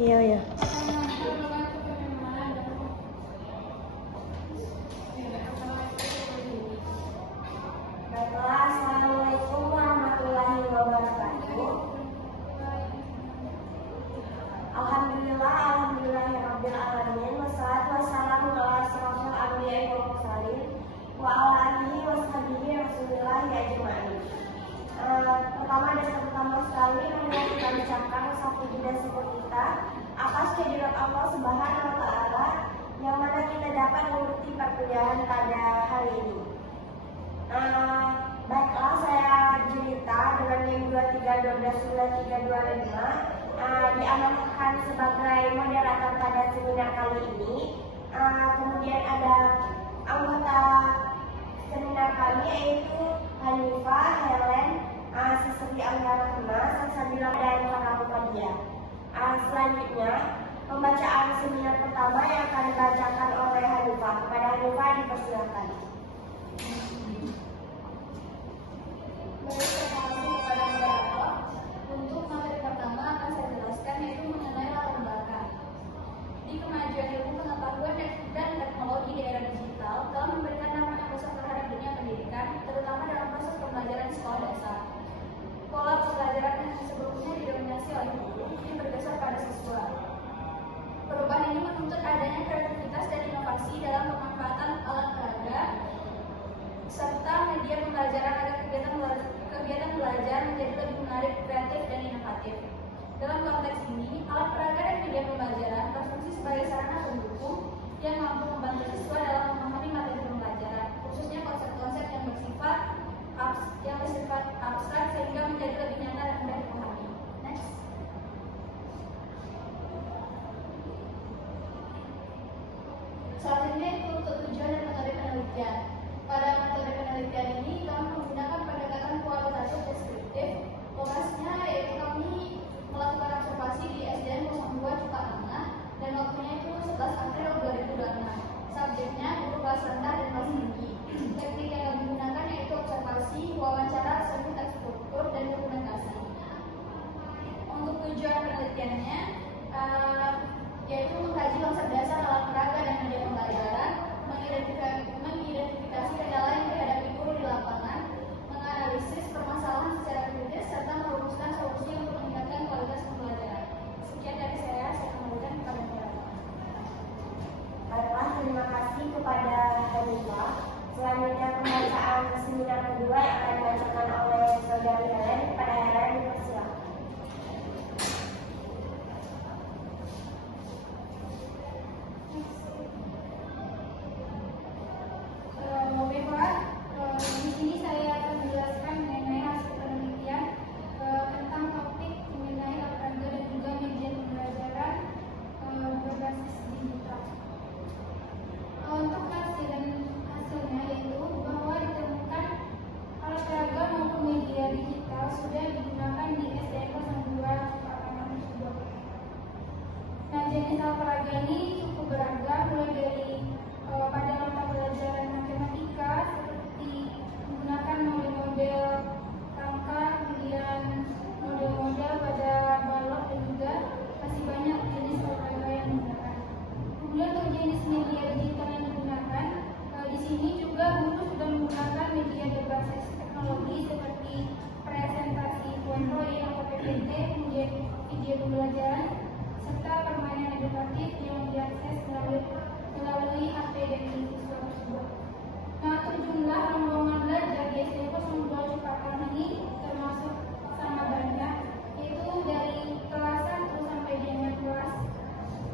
Iya, iya. Baiklah, Assalamualaikum warahmatullahi wabarakatuh. Alhamdulillahirabbil alamin, wassalatu wassalamu ala asyrofil anbiya'i wal mursalin wa ala alihi washabihi rasulillahi ajma'in. Pertama dan terutama sekali marilah kita ucapkan satu dan syukur kita atas kehadirat Allah Subhanahu wa taala yang mana kita dapat mengikuti perkuliahan pada hari ini. Baiklah, saya Junita dengan NIM 23129325 diamanahkan sebagai moderator pada seminar kali ini. Kemudian ada anggota seminar kami yaitu Hanifah, Helen, Sisri Anggara Kema, Salsabila, dan Farah Muhammadiyah. Selanjutnya, pembacaan seminar pertama yang akan dibacakan oleh Hanifah. Kepada Hanifah dipersilakan. Baik, terima kasih kepada moderator. Untuk materi pertama akan saya jelaskan yaitu mengenai latar belakang. Di kemajuan ilmu pengetahuan dan teknologi di era digital telah memberikan dampak yang besar terhadap dunia pendidikan, terutama dalam proses pembelajaran di sekolah dasar. Pola pembelajaran yang sebelumnya didominasi oleh guru kini bergeser pada siswa. Perubahan ini menuntut adanya kreativitas dan inovasi dalam pemanfaatan alat peraga serta media pembelajaran agar kegiatan belajar menjadi lebih menarik, kreatif, dan inovatif. Dalam konteks ini, alat peraga dan media pembelajaran berfungsi sebagai sarana pendukung yang mampu membantu siswa dalam memahami materi pembelajaran, khususnya konsep-konsep yang bersifat abstrak sehingga menjadi lebih nyata dan mudah dipahami. Next. Selanjutnya untuk tujuan dan metode penelitian. Pada metode penelitian ini kami menggunakan pendekatan kualitatif deskriptif. Lokasinya yaitu kami melakukan observasi di SDN 02 Cipatanah dan waktunya itu 11 April 2026. Subjeknya guru kelas rendah dan kelas tinggi. Teknik yang kami gunakan yaitu observasi, wawancara, semi terstruktur, dan dokumentasi. Untuk tujuan penelitiannya yaitu mengkaji konsep dasar alat peraga dan media pembelajaran, mengidentifikasi kendala yang dihadapi guru di lapangan, menganalisis permasalahan secara kritis, serta merumuskan solusi untuk meningkatkan kualitas pembelajaran. Sekian dari saya kembalikan kepada moderator. Baiklah, terima kasih kepada Hanifah. Selanjutnya pembacaan seminar kedua yang akan dibacakan oleh saudari Helen. Kepada Helen dipersilakan. Di sini saya akan menjelaskan mengenai hasil penelitian tentang topik mengenai alat peraga dan juga media pembelajaran berbasis digital. Untuk hasilnya yaitu bahwa ditemukan alat peraga maupun media digital sudah digunakan di SDN 02 Cipatanah tersebut. Nah, jenis alat peraga ini cukup beragam, mulai dari pada mata pelajaran matematika seperti menggunakan model-model rangka, kemudian model-model pada balok, dan juga masih banyak jenis alat peraga yang digunakan. Kemudian untuk jenis media digital yang digunakan, di sini juga guru sudah menggunakan media berbasis teknologi seperti presentasi PowerPoint atau PPT, kemudian video pembelajaran, serta permainan edukatif yang diakses melalui HP dan siswa tersebut. Nah, untuk jumlah rombongan belajar di SDN 02 Cipatanah ini termasuk sama banyak, yaitu dari kelas 1 sampai dengan kelas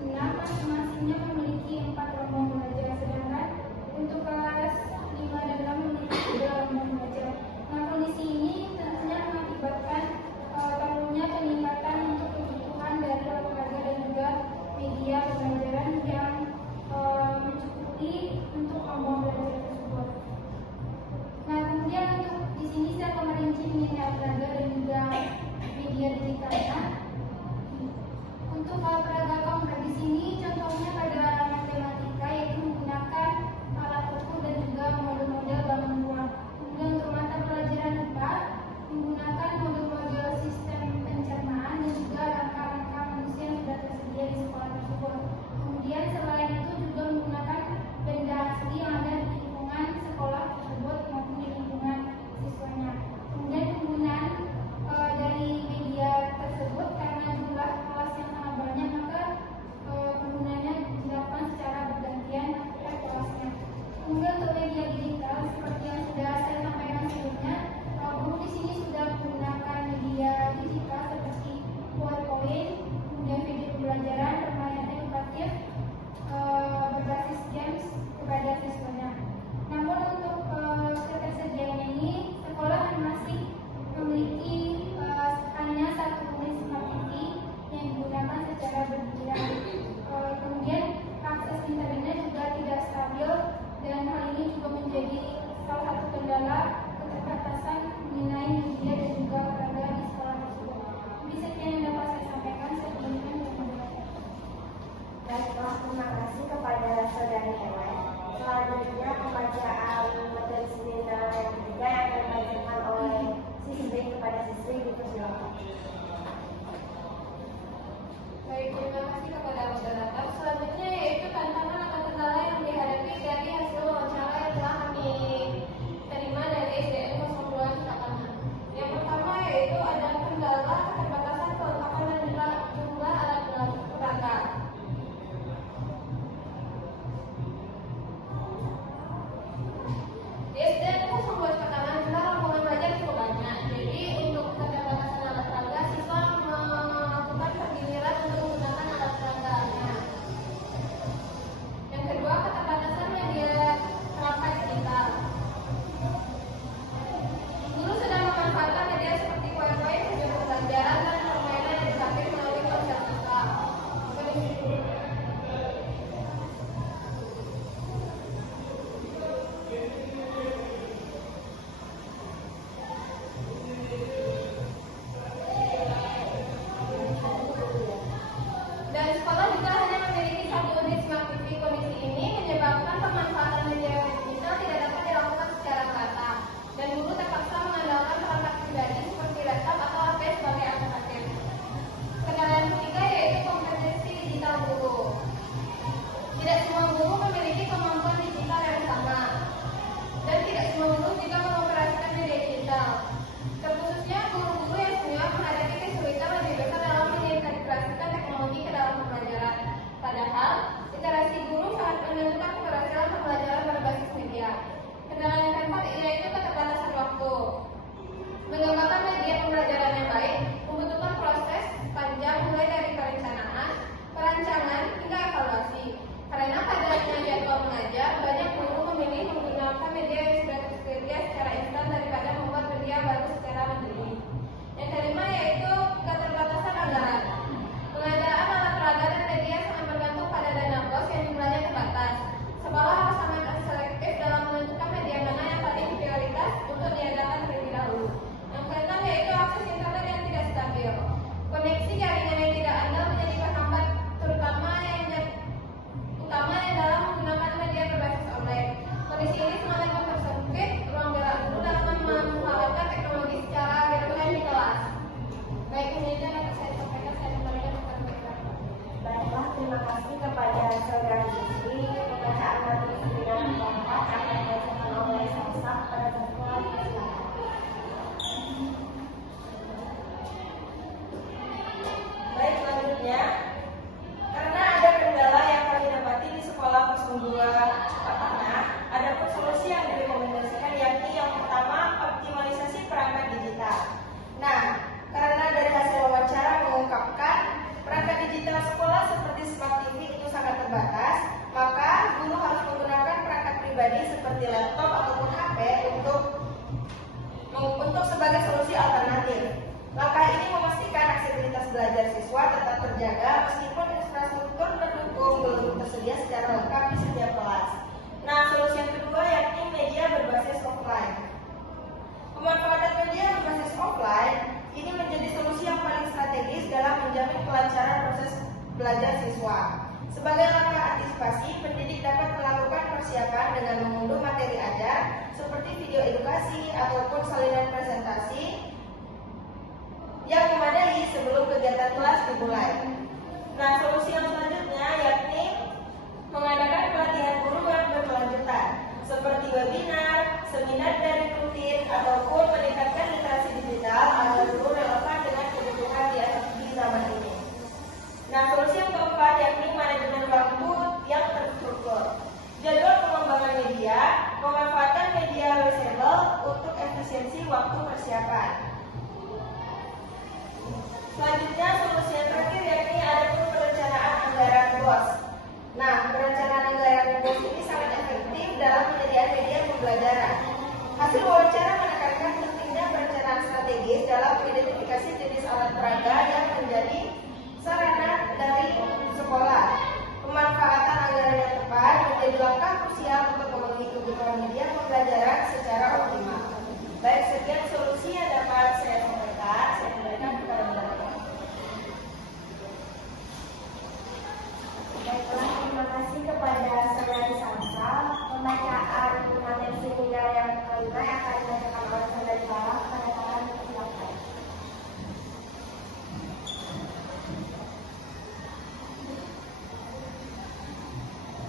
6 masing-masingnya memiliki 4 rombongan belajar, sedangkan untuk kelas 5 dan 6 memiliki 3 rombongan belajar. Nah, kondisi ini tentunya mengakibatkan perlunya peningkatan untuk kebutuhan dari alat peraga dan juga media pembelajaran yang mencukupi untuk rombongan belajar tersebut. Nah, kemudian untuk di sini saya akan merinci jaringan yang tidak andal menjadi penghambat terutama yang dalam menggunakan media berbasis online. Kondisi ini semakin mempersempit ruang gerak guru dalam memanfaatkan teknologi secara virtual di kelas. Baik, ini yang dapat saya sampaikan. Saya kembalikan kepada mereka. Baiklah, terima kasih kepada saudara Rizky. Pembacaan materi seminar keempat akan dibacakan oleh Salsa pada sekolah. Baik, selanjutnya, karena ada kendala yang kami dapati di sekolah 02 Patana, ada pun solusi yang direkomendasikan yakni yang pertama, optimalisasi perangkat digital. Nah, karena dari hasil wawancara mengungkapkan perangkat digital sekolah seperti Smart TV itu sangat terbatas, maka guru harus menggunakan perangkat pribadi seperti laptop ataupun HP untuk sebagai solusi alternatif. Langkah ini memastikan aksesibilitas belajar siswa tetap terjaga meskipun infrastruktur pendukung belum tersedia secara lengkap di setiap kelas. Nah, solusi yang kedua yakni media berbasis offline. Pemanfaatan media berbasis offline ini menjadi solusi yang paling strategis dalam menjamin kelancaran proses belajar siswa. Sebagai langkah antisipasi, pendidik dapat melakukan persiapan dengan mengunduh materi ajar seperti video edukasi ataupun salinan presentasi yang memadai sebelum kegiatan kelas dimulai. Nah, solusi yang selanjutnya yakni mengadakan pelatihan guru yang berkelanjutan seperti webinar, seminar dari rutin, ataupun meningkatkan literasi digital agar guru relevan dengan kebutuhan di zaman ini. Nah, solusi yang keempat yakni manajemen waktu yang terstruktur. Jadwal pengembangan media, memanfaatkan media wasteful untuk efisiensi waktu persiapan. Selanjutnya, solusi yang terakhir yakni ada pun perencanaan anggaran BOS. Nah, perencanaan anggaran BOS ini sangat efektif dalam penyediaan media pembelajaran. Hasil wawancara menekankan pentingnya perencanaan strategis dalam mengidentifikasi jenis alat peraga yang menjadi sarana dari sekolah. Pemanfaatan anggaran yang tepat menjadi langkah krusial untuk memenuhi kebutuhan media pembelajaran secara optimal. Baik, sekian solusi yang dapat saya sampaikan. Saya kembalikan kepada mereka. Baiklah, terima kasih kepada saudari Salsa. Pembacaan materi seminar yang kelima yang akan dibacakan oleh saudari Farah pada tangan silakan.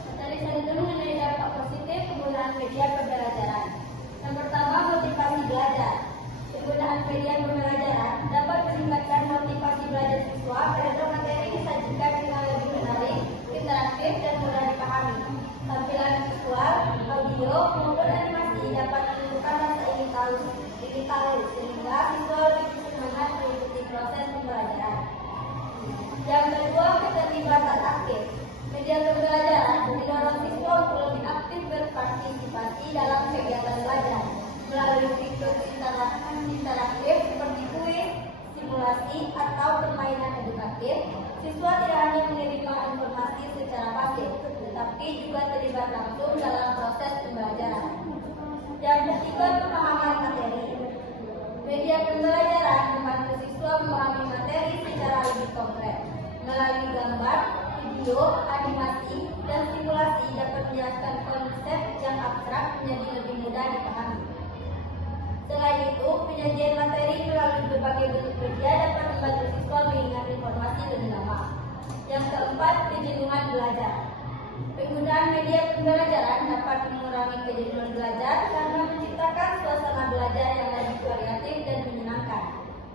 Materi selanjutnya mengenai dampak positif penggunaan media pembelajaran. Yang pertama, motivasi belajar. Penggunaan media pembelajaran dapat meningkatkan motivasi belajar siswa karena materi disajikan dengan lebih menarik, interaktif, dan mudah dipahami. Tampilan visual, audio, maupun animasi dapat menunjukkan rasa ingin tahu, sehingga siswa lebih semangat mengikuti proses pembelajaran. Yang kedua, keterlibatan aktif. Media pembelajaran mendorong siswa untuk lebih aktif berpartisipasi dalam kegiatan belajar melalui fitur interaktif seperti kuis, simulasi, atau permainan edukatif. Siswa tidak hanya menerima informasi secara pasif, tetapi juga terlibat langsung dalam proses pembelajaran. Yang ketiga, pemahaman materi. Media pembelajaran membantu siswa memahami materi secara lebih konkret. Melalui gambar, video, animasi, dan simulasi dapat menjelaskan konsep yang abstrak menjadi lebih mudah dipahami. Selain itu, penyajian materi melalui berbagai bentuk media dapat membantu siswa mengingat informasi lebih lama. Yang keempat, kejenuhan belajar. Penggunaan media pembelajaran dapat mengurangi kejenuhan belajar karena menciptakan suasana belajar yang lebih variatif dan menyenangkan.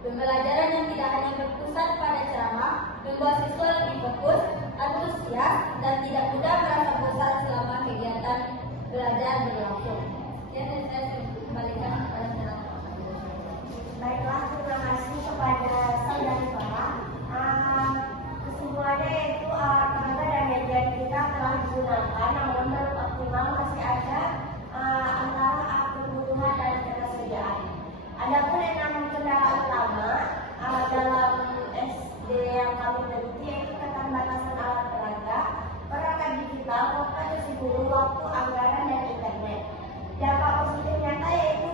Pembelajaran yang tidak hanya berpusat pada ceramah membuat siswa lebih fokus, antusias, dan tidak mudah merasa bosan selama kegiatan belajar berlangsung. Jadi saya kembalikan kepada saudara. Baiklah, terima kasih kepada saudari Farah. Kesimpulannya yaitu tenaga dan media kita telah digunakan, namun belum optimal, masih ada antara kebutuhan dan ketersediaan. Adapun enam kendala utama dalam SD yang kami teliti yaitu keterbatasan alat peraga, perangkat digital, lokasi guru, waktu, anggaran, dan internet. Dampak positif nyata yaitu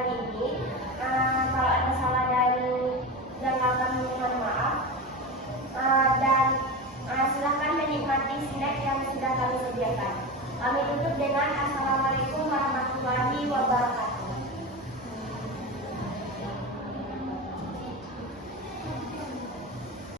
kali ini. Kalau ada salah dan kami mohon maaf. Dan silakan menikmati snack yang sudah kami sediakan. Kami tutup dengan Assalamualaikum warahmatullahi wabarakatuh.